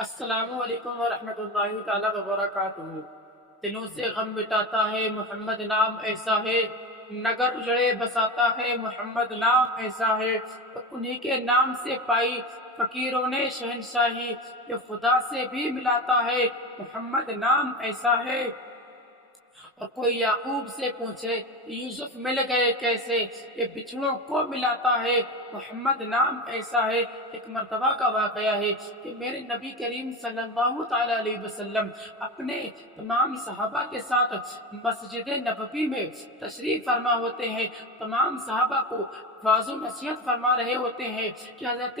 السلام علیکم ورحمۃ اللہ تعالیٰ وبرکاتہ۔ دلوں سے غم مٹاتا ہے محمد نام ایسا ہے، نگر اجڑے بساتا ہے محمد نام ایسا ہے، اور انہی کے نام سے پائی فقیروں نے شہنشاہی، یہ خدا سے بھی ملاتا ہے محمد نام ایسا ہے۔ اور کوئی یعقوب سے پوچھے یوسف مل گئے کیسے، یہ بچھڑوں کو ملاتا ہے محمد نام ایسا ہے۔ ایک مرتبہ کا واقعہ ہے کہ میرے نبی کریم صلی اللہ تعالیٰ علیہ وسلم اپنے تمام صحابہ کے ساتھ مسجد نبوی میں تشریف فرما ہوتے ہیں، تمام صحابہ کو واعظ و نصیحت فرما رہے ہوتے ہیں کہ حضرت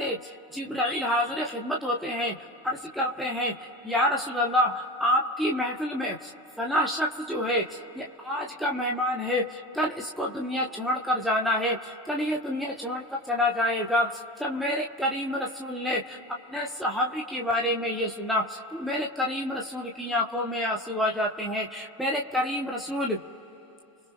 جبرائیل حاضر خدمت ہوتے ہیں، عرض کرتے ہیں یا رسول اللہ، آپ کی محفل میں فلاں شخص جو ہے یہ آج کا مہمان ہے، کل اس کو دنیا چھوڑ کر جانا ہے، کل یہ دنیا چھوڑ کر چلا جائے گا۔ جب میرے کریم رسول نے اپنے صحابی کے بارے میں یہ سنا تو میرے کریم رسول کی آنکھوں میں آنسو آ جاتے ہیں۔ میرے کریم رسول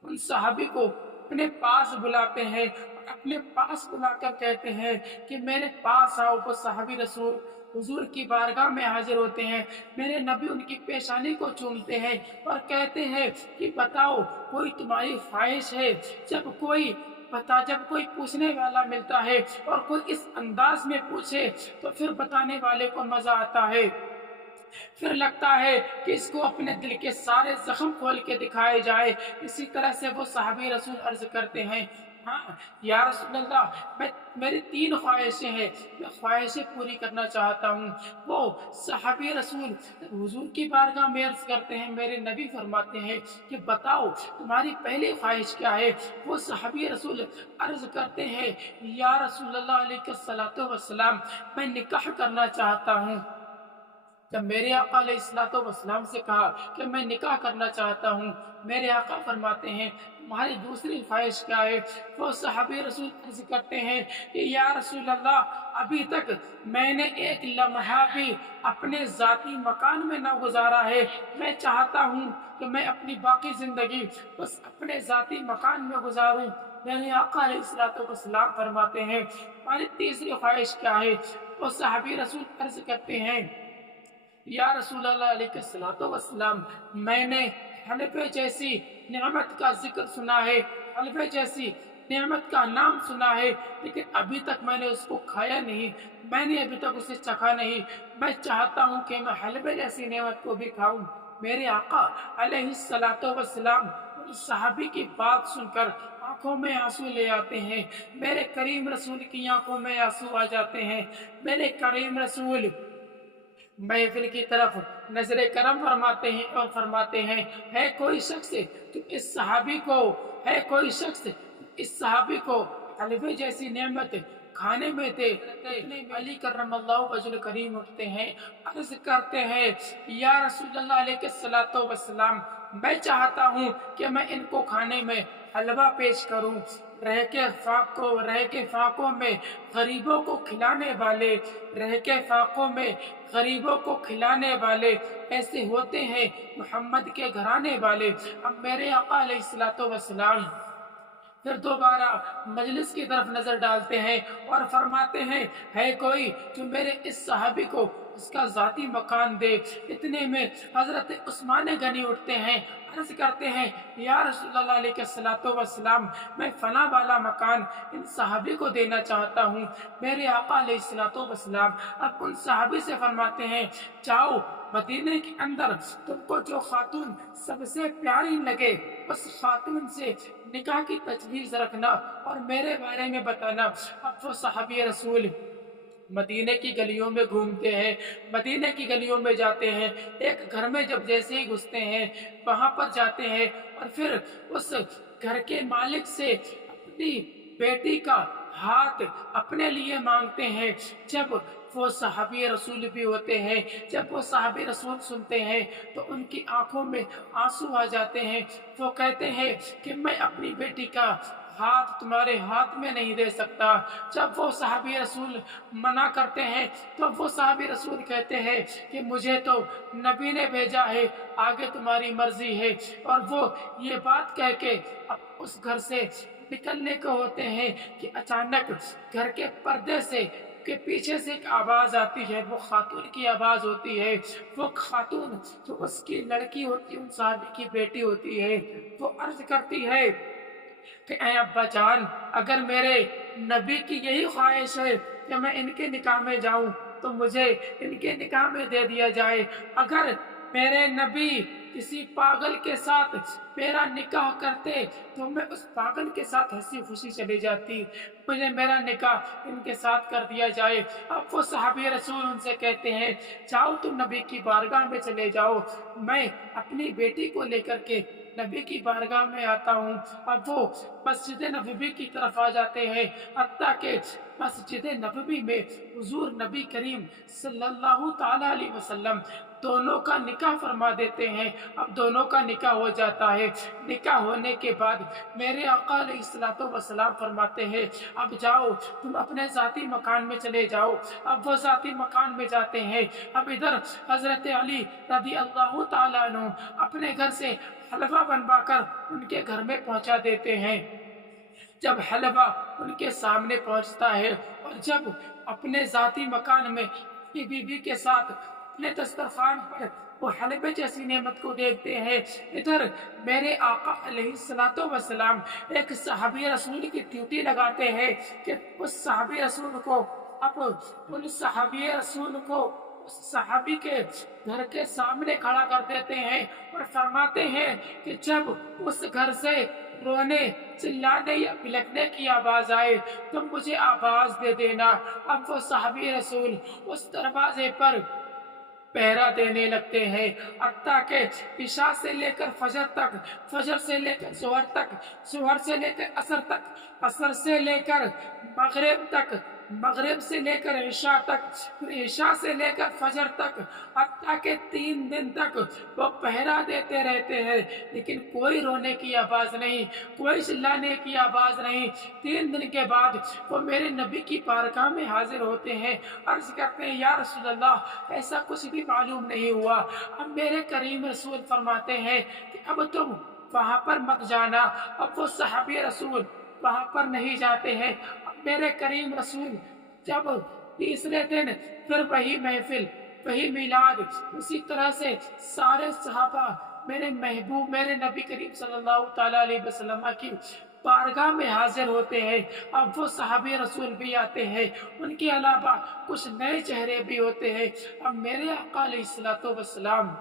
ان صحابی کو اپنے پاس بلاتے ہیں، اپنے پاس بلا کر کہتے ہیں کہ میرے پاس آؤ۔ وہ صحابی رسول حضور کی بارگاہ میں حاضر ہوتے ہیں، میرے نبی ان کی پیشانی کو چومتے ہیں اور کہتے ہیں کہ بتاؤ کوئی تمہاری خواہش ہے؟ جب کوئی پوچھنے والا ملتا ہے اور کوئی اس انداز میں پوچھے تو پھر بتانے والے کو مزہ آتا ہے، پھر لگتا ہے کہ اس کو اپنے دل کے سارے زخم کھول کے دکھائے جائے۔ اسی طرح سے وہ صحابی رسول عرض کرتے ہیں ہاں یا رسول اللہ، میری 3 خواہشیں ہیں، میں خواہشیں پوری کرنا چاہتا ہوں۔ وہ صحابی رسول حضور کی بارگاہ میں عرض کرتے ہیں، میرے نبی فرماتے ہیں کہ بتاؤ تمہاری پہلی خواہش کیا ہے؟ وہ صحابی رسول عرض کرتے ہیں یا رسول اللہ علیہ الصلوۃ والسلام، میں نکاح کرنا چاہتا ہوں۔ جب میرے آقا علیہ السلام سے کہا کہ میں نکاح کرنا چاہتا ہوں، میرے آقا فرماتے ہیں تمہاری دوسری خواہش کیا ہے؟ وہ صحابی رسول عرض کرتے ہیں کہ یا رسول اللہ، ابھی تک میں نے ایک لمحہ بھی اپنے ذاتی مکان میں نہ گزارا ہے، میں چاہتا ہوں کہ میں اپنی باقی زندگی بس اپنے ذاتی مکان میں گزاروں۔ میرے آقا علیہ السلام فرماتے ہیں تمہاری تیسری خواہش کیا ہے؟ وہ صحابی رسول عرض کرتے ہیں یا رسول اللہ علیہ السلام، میں نے حلوے جیسی نعمت کا ذکر سنا ہے، حلوے جیسی نعمت کا نام سنا ہے، لیکن ابھی تک میں نے اس کو کھایا نہیں، میں نے ابھی تک اسے چکھا نہیں۔ میں چاہتا ہوں کہ میں حلوے جیسی نعمت کو بھی کھاؤں۔ میرے آقا علیہ السلام اس صحابی کی بات سن کر آنکھوں میں آنسو لے آتے ہیں، میرے کریم رسول کی آنکھوں میں آنسو آ جاتے ہیں۔ میرے کریم رسول محفل کی طرف نظر کرم فرماتے ہیں اور فرماتے ہیں ہے کوئی شخص اس صحابی کو حلوے جیسی نعمت کھانے میں تھے۔ علی کرم اللہ وجہ کریم اٹھتے ہیں، عرض کرتے ہیں یا رسول اللہ علیہ السلام، میں چاہتا ہوں کہ میں ان کو کھانے میں حلوہ پیش کروں۔ رہ کے فاقوں میں غریبوں کو کھلانے والے ایسے ہوتے ہیں محمد کے گھرانے والے۔ اب میرے آقا علیہ السلام پھر دوبارہ مجلس کی طرف نظر ڈالتے ہیں اور فرماتے ہیں ہے کوئی جو میرے اس صحابی کو اس کا ذاتی مکان دے؟ اتنے میں حضرت عثمان غنی اٹھتے ہیں، عرض کرتے ہیں یا رسول اللہ علیہ السلام، میں فلاں والا مکان ان صحابی کو دینا چاہتا ہوں۔ میرے آقا علیہ السلام اب ان صحابی سے فرماتے ہیں جاؤ مدینے کے اندر تم کو جو خاتون سب سے پیاری لگے اس خاتون سے نکاح کی تجویز رکھنا اور میرے بارے میں بتانا۔ اب وہ صحابی رسول مدینے کی گلیوں میں گھومتے ہیں، مدینے کی گلیوں میں جاتے ہیں، ایک گھر میں جب جیسے ہی گھستے ہیں وہاں پر جاتے ہیں اور پھر اس گھر کے مالک سے اپنی بیٹی کا ہاتھ اپنے لیے مانگتے ہیں۔ جب وہ صحابی رسول بھی ہوتے ہیں، جب وہ صحابی رسول سنتے ہیں تو ان کی آنکھوں میں آنسو آ جاتے ہیں۔ وہ کہتے ہیں کہ میں اپنی بیٹی کا ہاتھ تمہارے ہاتھ میں نہیں دے سکتا۔ جب وہ صحابی رسول منع کرتے ہیں تو وہ صحابی رسول کہتے ہیں کہ مجھے تو نبی نے بھیجا ہے، آگے تمہاری مرضی ہے۔ اور وہ یہ بات کہہ کے اب اس گھر سے نکلنے کو ہوتے ہیں کہ اچانک گھر کے پردے سے کہ پیچھے سے ایک آواز آتی ہے، وہ خاتون کی آواز ہوتی ہے۔ وہ خاتون جو اس کی لڑکی ہوتی ہے، ان صحابی کی بیٹی ہوتی ہے، وہ عرض کرتی ہے کہ اے ابا جان، اگر میرے نبی کی یہی خواہش ہے کہ میں ان کے نکاح میں جاؤں تو مجھے ان کے نکاح میں دے دیا جائے۔ اگر میرے نبی کسی پاگل کے ساتھ میرا نکاح کرتے تو میں اس پاگل کے ساتھ ہنسی خوشی چلی جاتی، مجھے میرا نکاح ان کے ساتھ کر دیا جائے۔ اب وہ صحابی رسول ان سے کہتے ہیں جاؤ تم نبی کی بارگاہ میں چلے جاؤ، میں اپنی بیٹی کو لے کر کے نبی کی بارگاہ میں آتا ہوں۔ اب وہ مسجد نبوی کی طرف آ جاتے ہیں، حتیٰ کہ مسجد نبوی میں حضور نبی کریم صلی اللہ تعالیٰ علیہ وسلم دونوں کا نکاح فرما دیتے ہیں۔ اب دونوں کا نکاح ہو جاتا ہے۔ نکاح ہونے کے بعد میرے آقا علیہ السلام فرماتے ہیں اب جاؤ تم اپنے ذاتی مکان میں چلے جاؤ۔ اب وہ ذاتی مکان میں جاتے ہیں۔ اب ادھر حضرت علی رضی اللہ تعالیٰ عنہ اپنے گھر سے حلوہ بنوا کر ان کے گھر میں پہنچا دیتے ہیں۔ جب حلوہ ان کے سامنے پہنچتا ہے اور جب اپنے ذاتی مکان میں اپنی بیوی کے ساتھ اپنے دسترخوان پر وہ حلوے جیسی نعمت کو دیکھتے ہیں، ادھر میرے آقا علیہ السلام ایک صحابی رسول کی ڈیوٹی لگاتے ہیں کہ اس صحابی رسول کو اس صحابی کے گھر کے سامنے کھڑا کر دیتے ہیں اور فرماتے ہیں کہ جب اس گھر سے رونے چلانے یا بلکنے کی آواز آئے تو مجھے آواز دے دینا۔ اب وہ صحابی رسول اس دروازے پر پہرا دینے لگتے ہیں، حتیٰ کہ عشاء سے لے کر فجر تک، فجر سے لے کر ظہر تک، ظہر سے لے کر عصر تک، عصر سے لے کر مغرب تک، مغرب سے لے کر عشاء تک، عشاء سے لے کر فجر تک، حتیٰ کہ 3 دن تک وہ پہرا دیتے رہتے ہیں، لیکن کوئی رونے کی آواز نہیں، کوئی چلانے کی آواز نہیں۔ 3 دن کے بعد وہ میرے نبی کی بارگاہ میں حاضر ہوتے ہیں، عرض کرتے ہیں یا رسول اللہ ایسا کچھ بھی معلوم نہیں ہوا۔ اب میرے کریم رسول فرماتے ہیں کہ اب تم وہاں پر مت جانا۔ اب وہ صحابی رسول وہاں پر نہیں جاتے ہیں۔ میرے کریم رسول جب تیسرے دن پھر وہی محفل، وہی میلاد، اسی طرح سے سارے صحابہ میرے محبوب میرے نبی کریم صلی اللہ تعالیٰ علیہ وسلم کی بارگاہ میں حاضر ہوتے ہیں۔ اب وہ صحابی رسول بھی آتے ہیں، ان کے علاوہ کچھ نئے چہرے بھی ہوتے ہیں۔ اب میرے آقا علیہ السلام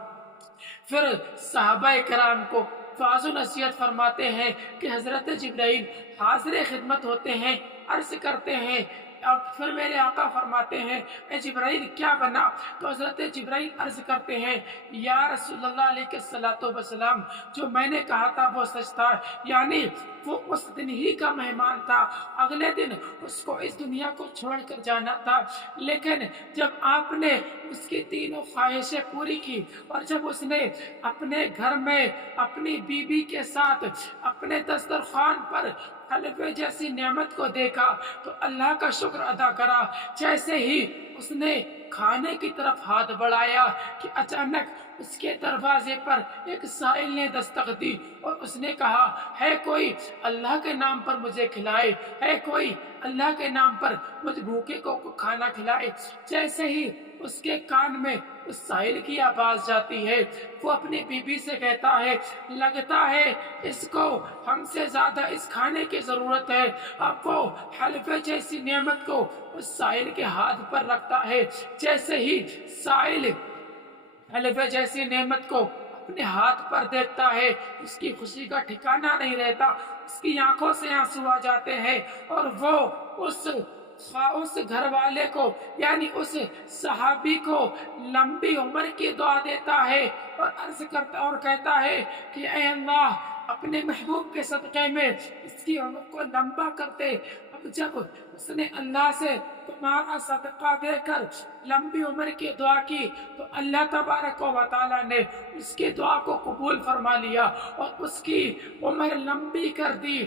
پھر صحابہ کرام کو واعظ و نصیحت فرماتے ہیں کہ حضرت جبرائیل حاضر خدمت ہوتے ہیں، عرض کرتے ہیں۔ اب پھر میرے آقا فرماتے ہیں اے جبرائیل کیا بنا؟ تو حضرت جبرائیل عرض کرتے ہیں یا رسول اللہ علیہ السلام جو میں نے کہا تھا وہ سچ تھا، یعنی وہ اس دن ہی کا مہمان تھا، اگلے دن اس کو اس دنیا کو چھوڑ کر جانا تھا، لیکن جب آپ نے اس کی تینوں خواہشیں پوری کی اور جب اس نے اپنے گھر میں اپنی بیوی کے ساتھ اپنے دسترخوان پر حلوے جیسی نعمت کو دیکھا تو اللہ کا شکر ادا کرا۔ جیسے ہی اس نے کھانے کی طرف ہاتھ بڑھایا کہ اچانک اس کے دروازے پر ایک سائل نے دستک دی اور اس نے کہا ہے کوئی اللہ کے نام پر مجھے کھلائے، ہے کوئی اللہ کے نام پر مجھ بھوکے کو کھانا کھلائے۔ جیسے ہی اس کے کان میں اس سائل کی آواز جاتی ہے، وہ اپنی بیوی سے کہتا ہے لگتا ہے اس کو ہم سے زیادہ اس کھانے کی ضرورت ہے۔ اب وہ حلوے جیسی نعمت کو اس سائل کے ہاتھ پر رکھتا ہے، جیسے ہی سائل حلوے جیسی نعمت کو اپنے ہاتھ پر دیکھتا ہے اس کی خوشی کا ٹھکانہ نہیں رہتا، اس کی آنکھوں سے آنسو آ جاتے ہیں اور وہ اس گھر والے کو یعنی اس صحابی کو لمبی عمر کی دعا دیتا ہے اور عرض کرتا اور کہتا ہے کہ اے اللہ اپنے محبوب کے صدقے میں اس کی عمر کو لمبا کرتے۔ اب جب اس نے اللہ سے تمہارا صدقہ دے کر لمبی عمر کی دعا کی تو اللہ تبارک و تعالیٰ نے اس کی دعا کو قبول فرما لیا اور اس کی عمر لمبی کر دی۔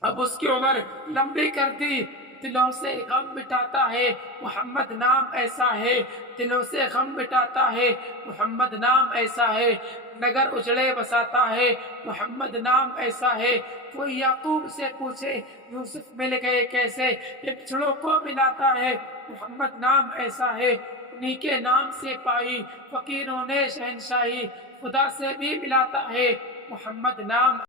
اب اس کی عمر لمبی کر دی دلوں سے غم مٹاتا ہے محمد نام ایسا ہے دلوں سے غم مٹاتا ہے محمد نام ایسا ہے نگر اجڑے بساتا ہے محمد نام ایسا ہے کوئی یعقوب سے پوچھے یوسف مل گئے کیسے یہ بچھڑوں کو ملاتا ہے محمد نام ایسا ہے انہی کے نام سے پائی فقیروں نے شہنشاہی خدا سے بھی ملاتا ہے محمد نام